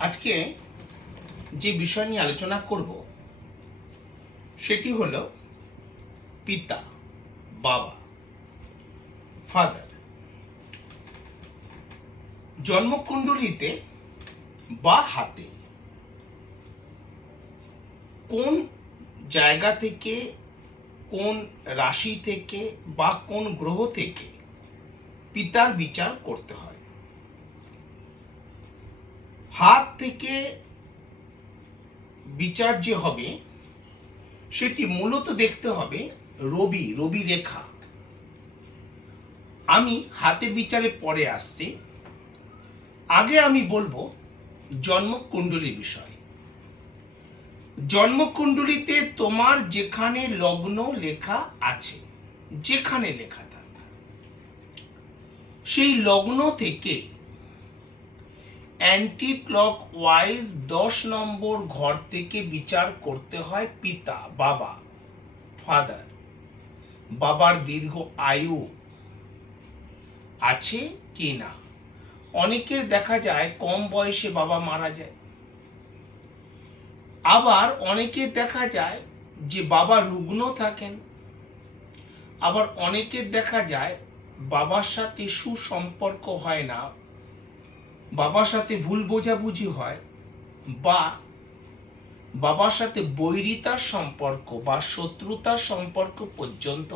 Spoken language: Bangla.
আজকে যে বিষয় নিয়ে আলোচনা করব, সেটি হলো পিতা, বাবা ফাদার জন্মকুণ্ডলিতে বা হাতে কোন জায়গা থেকে, কোন রাশি থেকে বা কোন গ্রহ থেকে পিতার বিচার করতে হয় হাত থেকে বিচার যে হবে, সেটি মূলত দেখতে হবে রবি রবি রেখা। আমি হাতের বিচারে পরে আসছি। আগে আমি বলব জন্মকুণ্ডলী বিষয়। জন্মকুণ্ডলিতে তোমার যেখানে লগ্ন লেখা আছে, যেখানে লেখা থাক। সেই লগ্ন থেকে অ্যান্টি ক্লক ওয়াইজ দশ নম্বর ঘর থেকে বিচার করতে হয় পিতা, বাবা ফাদার বাবার দীর্ঘ আয়ু আছে কি না? অনেকের দেখা যায় কম বয়সে বাবা মারা যায়। আবার অনেকের দেখা যায় যে বাবা রুগ্ন থাকেন। আবার অনেকের দেখা যায় বাবার সাথে সুসম্পর্ক হয় না। বাবার সাথে ভুল বোঝাবুঝি হয় বা বাবার সাথে বৈরিতার সম্পর্ক বা শত্রুতার সম্পর্ক পর্যন্ত